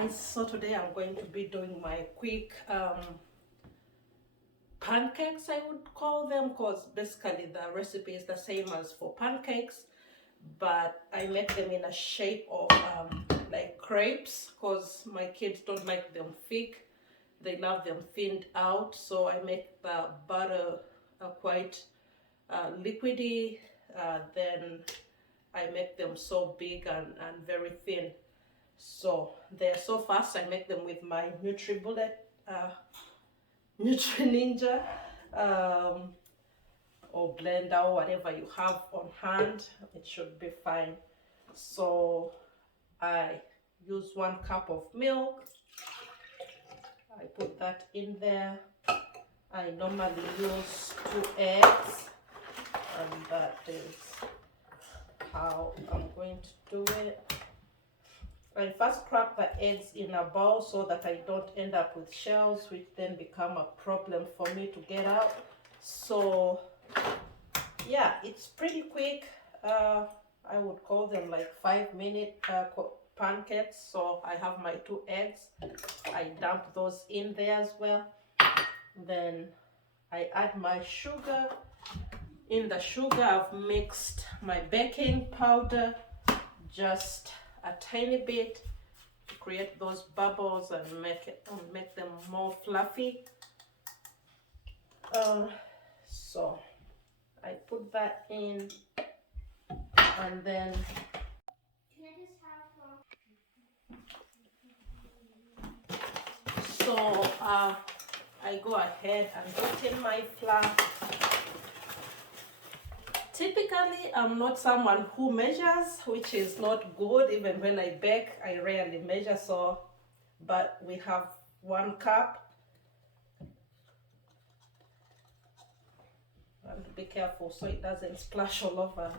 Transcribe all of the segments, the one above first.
guys, so today I'm going to be doing my quick pancakes, I would call them, because basically the recipe is the same as for pancakes, but I make them in a shape of like crepes, because my kids don't like them thick, they love them thinned out. So I make the butter quite liquidy, then I make them so big and very thin. So they're so fast. I make them with my NutriBullet, Nutri Ninja, or blender, or whatever you have on hand. It should be fine. So I use 1 cup of milk. I put that in there. I normally use 2 eggs, and that is how I'm going to do it. I first crack the eggs in a bowl so that I don't end up with shells, which then become a problem for me to get out. So yeah, it's pretty quick. I would call them like 5-minute pancakes. So I have my 2 eggs. I dump those in there as well. Then I add my sugar. In the sugar, I've mixed my baking powder, just a tiny bit, to create those bubbles and make them more fluffy. So I put that in, and then I go ahead and put in my flour. Typically, I'm not someone who measures, which is not good. Even when I bake, I rarely measure. So, but we have 1 cup. And be careful so it doesn't splash all over.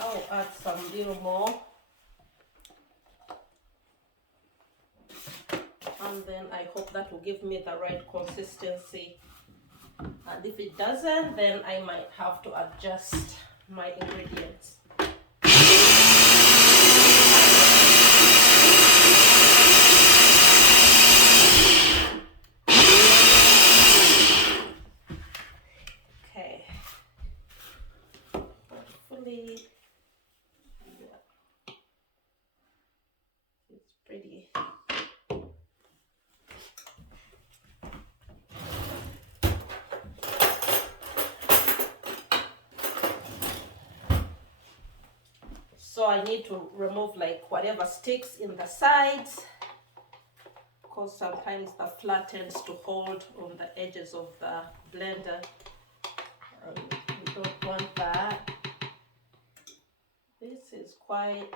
I'll add some little more. And then I hope that will give me the right consistency. And if it doesn't, then I might have to adjust my ingredients. Okay. Hopefully, yeah, it's pretty. So I need to remove like whatever sticks in the sides, because sometimes the flour tends to hold on the edges of the blender. We don't want that. This is quite,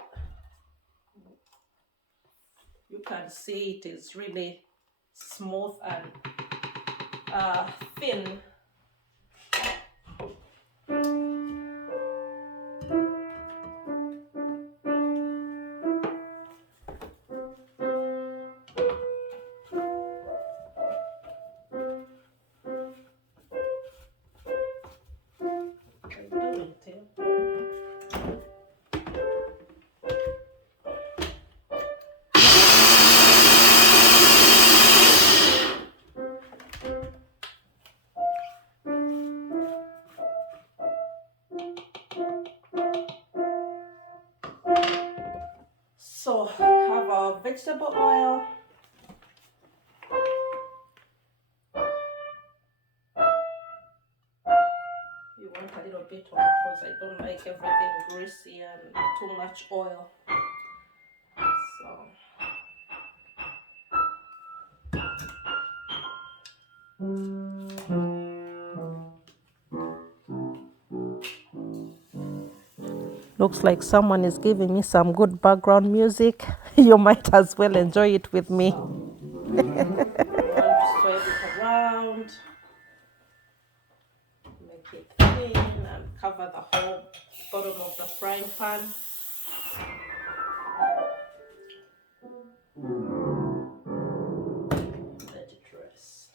you can see it is really smooth and thin. So have our vegetable oil. You want a little bit of, because I don't like everything greasy and too much oil. So looks like someone is giving me some good background music. You might as well enjoy it with me. You want to spread it around, make it thin, and cover the whole bottom of the frying pan. Let it rest.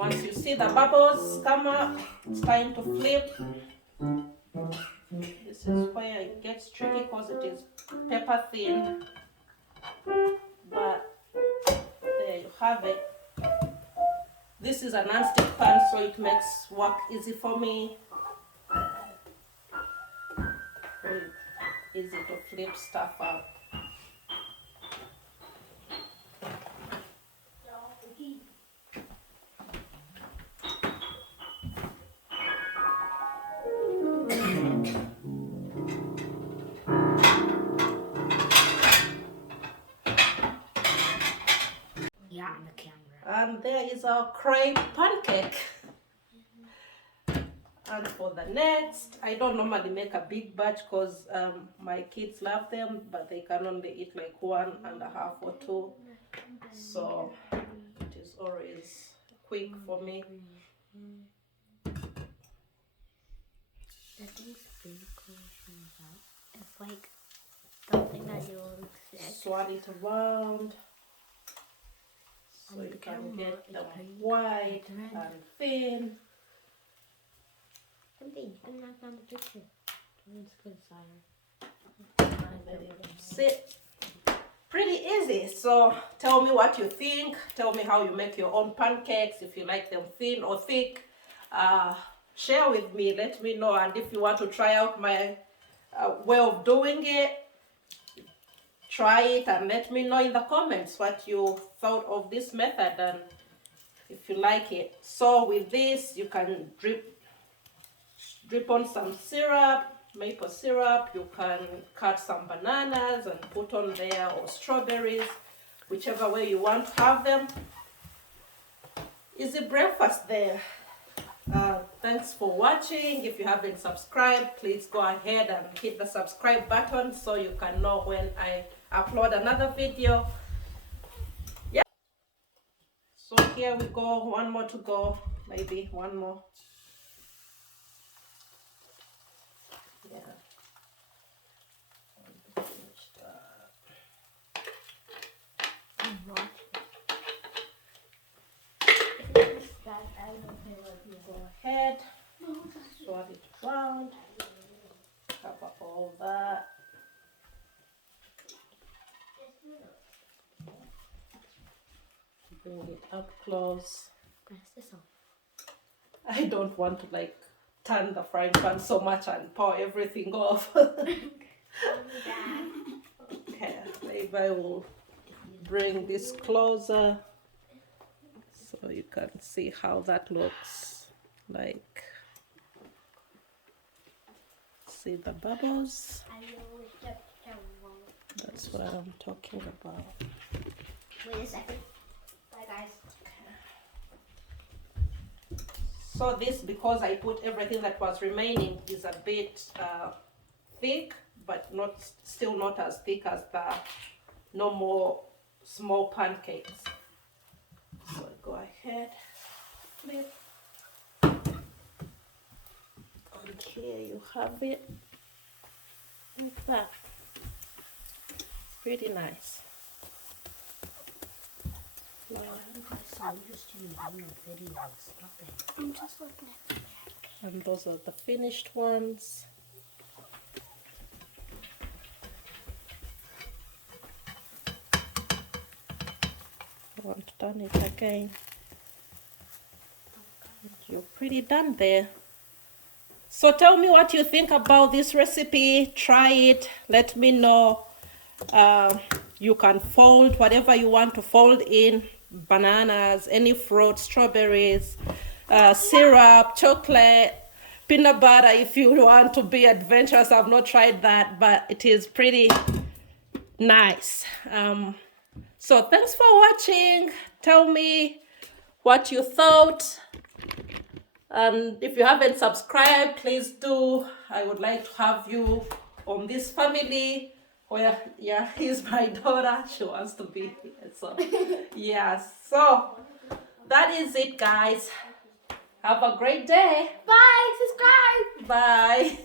Once you see the bubbles come up, it's time to flip. This is where it gets tricky because it is paper thin. But there you have it. This is a non-stick pan, so it makes work easy for me. Very easy to flip stuff up. Yeah, on the camera. And there is our crepe pancake. And for the next, I don't normally make a big batch because my kids love them, but they can only eat like 1.5 or 2. So it is always quick for me. The thing's pretty cool. It's like something that you will Swirl it around so you can get them wide and thin. I'm not on the picture. It's good, Sit. Pretty easy. So tell me what you think. Tell me how you make your own pancakes. If you like them thin or thick, share with me. Let me know. And if you want to try out my way of doing it, try it and let me know in the comments what you thought of this method and if you like it. So with this, you can drip on some syrup, maple syrup. You can cut some bananas and put on there, or strawberries, whichever way you want to have them. Easy breakfast there. Thanks for watching. If you haven't subscribed, please go ahead and hit the subscribe button so you can know when I upload another video. Yeah. So here we go. One more to go. Maybe one more. Yeah. Go ahead, swirl it around, cover all that. Bring it up close. I don't want to like turn the frying pan so much and pour everything off. Okay, maybe I will bring this closer so you can see how that looks like. See the bubbles? That's what I'm talking about. Wait a second. Bye, guys. So this, because I put everything that was remaining, is a bit thick, but still not as thick as the normal small pancakes. So go ahead, flip. And here you have it. Like that. Pretty nice. I'm just doing videos. Stop it. I'm just looking at the back. And those are the finished ones. I want to turn it again. You're pretty done there. So tell me what you think about this recipe. Try it. Let me know. You can fold whatever you want to fold in. Bananas, any fruit, strawberries, syrup, chocolate, peanut butter if you want to be adventurous. I've not tried that, but it is pretty nice. So thanks for watching. Tell me what you thought. And if you haven't subscribed, please do. I would like to have you on this family where, yeah, here's my daughter. She wants to be here. So, yeah. So, that is it, guys. Have a great day. Bye. Subscribe. Bye.